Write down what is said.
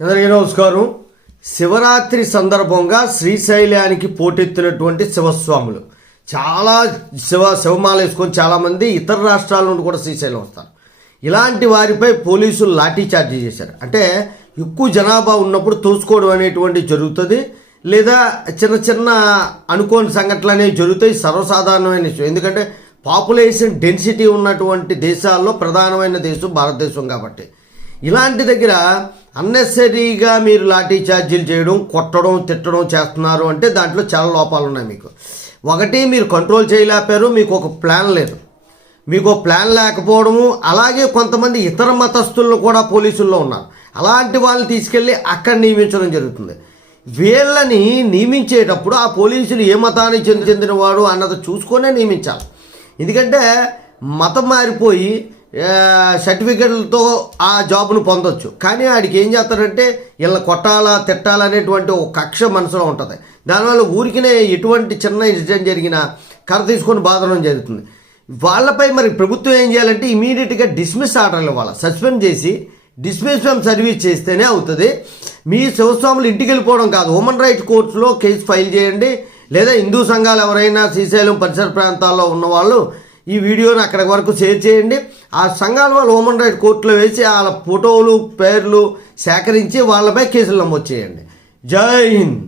అందరికీ నమస్కారం. శివరాత్రి సందర్భంగా శ్రీశైలానికి పోటెత్తినటువంటి శివస్వాములు చాలా శివమాల వేసుకొని చాలామంది ఇతర రాష్ట్రాల నుండి కూడా శ్రీశైలం వస్తారు. ఇలాంటి వారిపై పోలీసులు లాఠీ చార్జీ చేశారు. అంటే ఎక్కువ జనాభా ఉన్నప్పుడు తోసుకోవడం అనేటువంటి జరుగుతుంది, లేదా చిన్న చిన్న అనుకోని సంఘటనలు అనేవి జరుగుతాయి. సర్వసాధారణమైన విషయం. ఎందుకంటే పాపులేషన్ డెన్సిటీ ఉన్నటువంటి దేశాల్లో ప్రధానమైన దేశం భారతదేశం. కాబట్టి ఇలాంటి దగ్గర అన్నెసరీగా మీరు లాఠీ ఛార్జీలు చేయడం, కొట్టడం, తిట్టడం చేస్తున్నారు అంటే దాంట్లో చాలా లోపాలు ఉన్నాయి. మీకు ఒకటి, మీరు కంట్రోల్ చేయలేపారు, మీకు ఒక ప్లాన్ లేదు. మీకు ప్లాన్ లేకపోవడము, అలాగే కొంతమంది ఇతర మతస్థులను కూడా పోలీసుల్లో ఉన్నారు. అలాంటి వాళ్ళని తీసుకెళ్ళి అక్కడ నియమించడం జరుగుతుంది. వీళ్ళని నియమించేటప్పుడు ఆ పోలీసులు ఏ మతానికి చెందినవాడు అన్నది చూసుకొనే నియమించాలి. ఎందుకంటే మతం మారిపోయి సర్టిఫికెట్లతో ఆ జాబ్ను పొందొచ్చు, కానీ ఆడికి ఏం చేస్తారంటే వీళ్ళ కొట్టాలా తిట్టాలా అనేటువంటి ఒక కక్ష మనసులో ఉంటుంది. దానివల్ల ఊరికినే ఎటువంటి చిన్న ఇన్సిడెంట్ జరిగినా కర్ర తీసుకొని బాధడం జరుగుతుంది. వాళ్ళపై మరి ప్రభుత్వం ఏం చేయాలంటే ఇమీడియట్గా డిస్మిస్ ఆర్డర్లు ఇవ్వాలి. సస్పెండ్ చేసి డిస్మిస్ ఫ్రమ్ సర్వీస్ చేస్తేనే అవుతుంది. మీ శివస్వాములు ఇంటికి వెళ్ళిపోవడం కాదు, హ్యూమన్ రైట్స్ కోర్టులో కేసు ఫైల్ చేయండి. లేదా హిందూ సంఘాలు ఎవరైనా శ్రీశైలం పరిసర ప్రాంతాల్లో ఉన్నవాళ్ళు ఈ వీడియోని అక్కడి వరకు షేర్ చేయండి. ఆ సంఘాల వాళ్ళు హ్యూమన్ రైట్స్ కోర్టులో వేసి వాళ్ళ ఫోటోలు పేర్లు సేకరించి వాళ్ళపై కేసులు నమోదు చేయండి. జై హింద్.